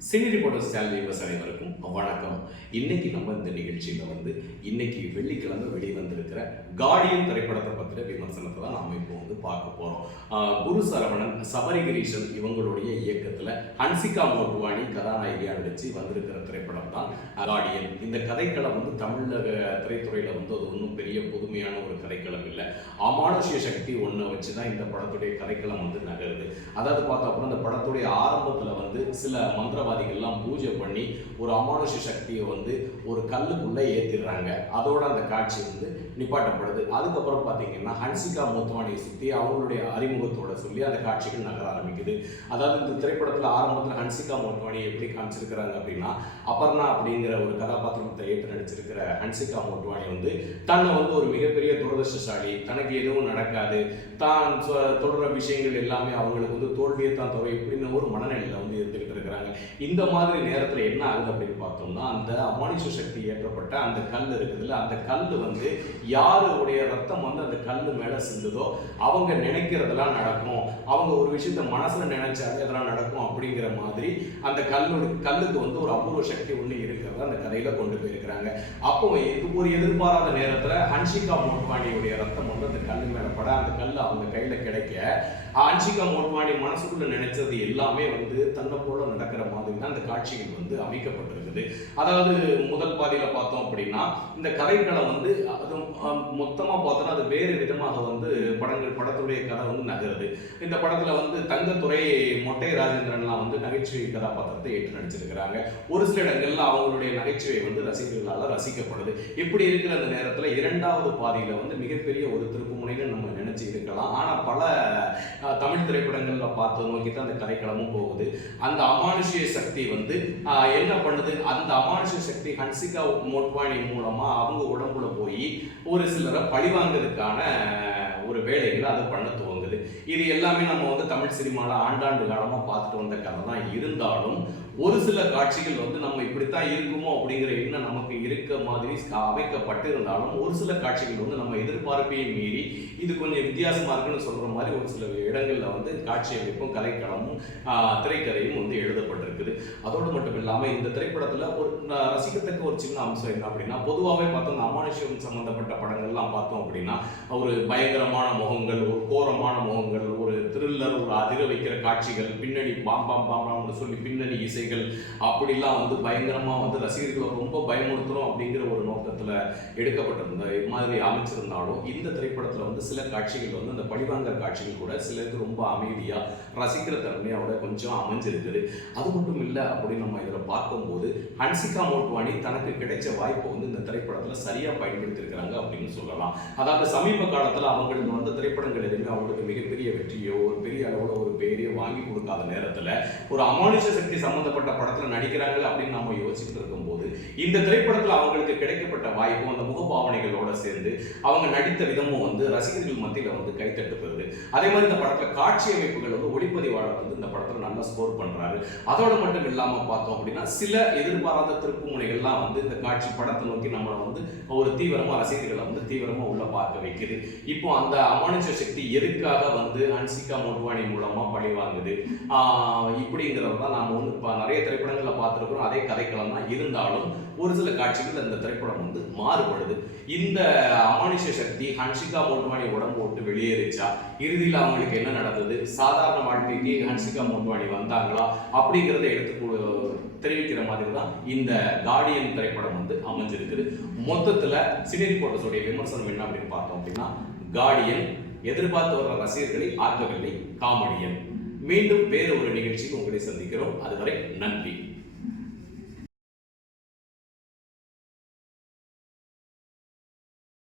Cine reporter channel viewers அனைவருக்கும் வணக்கம். இன்னைக்கு நம்ம இந்த நிகழ்ச்சியில் வந்து இன்னைக்கு வெள்ளிக்கிழமை வெளிவந்திருக்கிற கார்டியன் திரைப்படத்தை பற்றின விமர்சனத்தை தான் நாம் இப்போ வந்து பார்க்க போகிறோம் குரு சரவணன் சபரி கிரீஷன் இவங்களுடைய இயக்கத்தில் ஹன்சிகா மோட்வானி கதாநாயகியாக நடிச்சு வந்திருக்கிற திரைப்படம் தான் கார்டியன் இந்த கதைக்களம் வந்து தமிழக திரைத்துறையில் வந்து அது ஒன்றும் பெரிய புதுமையான ஒரு கதைக்களம் இல்லை. அமானுஷ்ய சக்தி ஒன்றை வச்சு தான் இந்த படத்துடைய கதைக்களம் வந்து நகர் அதாவது பார்த்தா அப்படின்னா இந்த படத்துடைய ஆரம்பத்தில் வந்து சில மந்திரவாதிகள்லாம் பூஜை பண்ணி ஒரு அமானுஷ சக்தியை வந்து ஒரு கல்லுக்குள்ளே ஏற்றிடுறாங்க அதோட அந்த காட்சி வந்து நிப்பாட்டப்படுது. அதுக்கப்புறம் பார்த்தீங்கன்னா ஹன்சிகா மோத்வானியை சுற்றி அவங்களுடைய அறிமுகத்தோட சொல்லி அந்த காட்சிகள் நகர ஆரம்பிக்குது. அதாவது இந்த திரைப்படத்தில் ஆரம்பத்தில் ஹன்சிகா மோத்வானி எப்படி காமிச்சிருக்கிறாங்க அப்படின்னா அபர்ணா அப்படிங்கிற ஒரு கதாபாத்திரத்தை ஏற்று நடிச்சிருக்கிற ஹன்சிகா மோட்வானி வந்து தன்னை வந்து ஒரு மிகப்பெரிய துரதிருஷ்டசாலி தனக்கு எதுவும் நடக்காது. தான் சொ- தொடர விஷயங்கள் எல்லாமே அவங்களுக்கு வந்து தோல்வியை தான் தவிர இப்படின்னு ஒரு மனநிலையில் வந்து இருந்துகிட்டு இருக்கிறாங்க. இந்த மாதிரி நேரத்தில் என்ன ஆகுது அப்படின்னு பார்த்தோம்னா அந்த அமானுஷ சக்தி ஏற்றப்பட்ட அந்த கல் இருக்குதுல்ல அந்த கல் வந்து யாருடைய ரத்தம் வந்து அந்த கல் மேலே சிந்துதோ அவங்க நினைக்கிறதெல்லாம் நடக்கும். அவங்க ஒரு விஷயத்த மனசுல நினைச்சாலே அதெல்லாம் நடக்கும் அப்படிங்கிற மாதிரி அந்த கல்லோட கல்லுக்கு வந்து ஒரு அபூர்வ சக்தி ஒன்று இருக்கிறத அந்த கதையில கொண்டு போயிருக்கிறாங்க. அப்போ இது ஒரு எதிர்பாராத நேரத்துல ஹன்ஷிகா மோட்வானியுடைய ரத்தம் வந்து அந்த கல் மேலே பட அந்த கல் அவங்க கையில கிடைக்க ஹன்ஷிகா மோட்வானி மனசுக்குள்ள நினைச்சது எல்லாமே வந்து தன்னை போல நடக்கிற மாதிரி தான் அந்த காட்சிகள் வந்து அமைக்கப்பட்டிருக்குது. அதாவது முதல் பாதியில் பார்த்தோம் அப்படின்னா இந்த கதைக்களம் வந்து அது மொத்தமாக பார்த்தோன்னா அது வேறு விதமாக வந்து படங்கள் படத்துடைய கதை வந்து நகருது. இந்த படத்தில் வந்து தங்கத்துறை மொட்டை ராஜேந்திரன்லாம் வந்து நகைச்சுவை கதாபாத்திரத்தை ஏற்று நடிச்சிருக்கிறாங்க. ஒரு சில இடங்கள்ல அவங்களுடைய நகைச்சுவை வந்து ரசிகர்களால் ரசிக்கப்படுது. இப்படி இருக்கிற அந்த நேரத்தில் இரண்டாவது பாதியில் வந்து மிகப்பெரிய ஒரு திருப்புமுனைன்னு நம்ம நினைச்சு இருக்கலாம். ஆனால் பல தமிழ் திரைப்படங்களில் பார்த்து நோக்கி தான் அந்த கதைக்களமும் போகுது. அந்த அமானுஷ்ய சக்தி வந்து என்ன பண்ணுது? அந்த அமானுஷ்ய சக்தி ஹன்சிகா மோட்வானி மூலமா அவங்க உடம்புல போய் ஒரு சிலரை பழிவாங்கிறதுக்கான ஒரு வேலைகளை அது பண்ண துவங்குது. இது எல்லாமே நம்ம வந்து தமிழ் சினிமாவில் ஆண்டாண்டு காலமாக பார்த்துட்டு வந்த கதை தான் இருந்தாலும் ஒரு சில காட்சிகள் வந்து நம்ம இப்படித்தான் இருக்குமோ அப்படிங்கிற எண்ணம் நமக்கு இருக்க மாதிரி அமைக்கப்பட்டிருந்தாலும் ஒரு சில காட்சிகள் வந்து நம்ம எதிர்பார்ப்பையை மீறி இது கொஞ்சம் வித்தியாசமா இருக்குன்னு சொல்ற மாதிரி ஒரு சில இடங்கள்ல வந்து காட்சி அமைப்பும் கலைக்களமும் திரைக்கதையும் வந்து எழுதப்பட்டிருக்குது. அதோடு மட்டும் இல்லாம இந்த திரைப்படத்துல ஒரு ரசிக்கத்தக்க ஒரு சின்ன அம்சம் என்ன அப்படின்னா பொதுவாகவே பார்த்தோம் அமானுஷ்யம் சம்பந்தப்பட்ட படங்கள்லாம் பார்த்தோம் அப்படின்னா ஒரு பயங்கரமான முகங்கள் ஒரு கோரமான முகங்கள் ஒரு ஒரு அதிர வைக்கிற காட்சிகள் பின்னணி பாம் பாம் பாம் பாம்னு சொல்லி பின்னணி இசைகள் அப்படிலாம் வந்து பயங்கரமா வந்து ரசிகர்களை ரொம்ப பயமுறுத்தணும் அப்படிங்கிற ஒரு நோக்கத்துல எடுக்கப்பட்டிருந்த மாதிரி அமைச்சிருந்தாலும் இந்த திரைப்படத்துல வந்து சில காட்சிகள் வந்து அந்த பழிவாங்கிற காட்சிகள் கூட சிலருக்கு ரொம்ப அமைதியா ரசிக்கிற தன்மையோட கொஞ்சம் அமைஞ்சிருக்குது. அது மட்டும் இல்லை அப்படின்னு நம்ம இதில் பார்க்கும்போது ஹன்சிகா மோட்வானி தனக்கு கிடைச்ச வாய்ப்பை வந்து இந்த திரைப்படத்தில் சரியாக பயன்படுத்தியிருக்கிறாங்க அப்படின்னு சொல்லலாம். அதாவது சமீப காலத்தில் அவங்களுக்கு வந்த திரைப்படங்கள் எதுவுமே அவங்களுக்கு மிகப்பெரிய வெற்றியோ ஒரு பெரிய அளவுல ஒரு பேரையோ வாங்கி கொடுக்காத நேரத்தில் ஒரு அமானுஷ சக்தி சம்மந்தப்பட்ட படத்தில் நடிக்கிறாங்க அப்படின்னு நம்ம யோசிச்சுட்டு இருக்கும்போது இந்த திரைப்படத்தில் அவங்களுக்கு கிடைக்கப்பட்ட வாய்ப்பும் அந்த முகபாவனைகளோட சேர்ந்து அவங்க நடித்த விதமும் வந்து ரசிகர்கள் மத்தியில் வந்து கைத்தட்டு பெறுது அதே மாதிரி இந்த படத்தில் காட்சி அமைப்புகள் வந்து ஒளிப்பதிவாளர் வந்து இந்த படத்தில் நல்லா ஸ்கோர் பண்றாரு. அதோட மட்டும் இல்லாமல் பார்த்தோம் அப்படின்னா சில எதிர்பாராத திருப்புமுனைகள்லாம் வந்து இந்த காட்சி படத்தை நோக்கி நம்மளை வந்து ஒரு தீவிரமா ரசிகர்களை வந்து தீவிரமாக உள்ள பார்க்க வைக்குது. இப்போ அந்த அமானுஷ சக்தி எதுக்காக வந்து ஹன்சிகா மோட்வானி மூலமாக பழி வாங்குது. இப்படிங்கிறது தான் நாம் வந்து இப்போ நிறைய திரைப்படங்களில் பார்த்துருக்குறோம். அதே கதைக்களம் தான் இருந்தாலும் ஒரு சில காட்சிகள் அந்த திரைப்படம் வந்து மாறுபடுது. இந்த அமானுஷ சக்தி ஹன்சிகா மோட்வானி உடம்பு விட்டு வெளியேறிச்சா இறுதியில் அவங்களுக்கு என்ன நடந்தது? சாதாரண வாழ்க்கைக்கு ஹன்சிகா மோட்வானி வந்தாங்களா? அப்படிங்கிறத எடுத்து தெரிவிக்கிற மாதிரி தான் இந்த கார்டியன் திரைப்படம் வந்து அமைஞ்சிருக்குது. மொத்தத்தில் சினி ரிப்போர்ட்டர்ஸோடைய விமர்சனம் என்ன அப்படின்னு பார்த்தோம் அப்படின்னா கார்டியன் எதிர்பார்த்து வர்ற ரசிகர்களை ஆக்கவில்லை காமெடியன். மீண்டும் வேறு ஒரு நிகழ்ச்சிக்கு உங்களை சந்திக்கிறோம். அதுவரை நன்றி.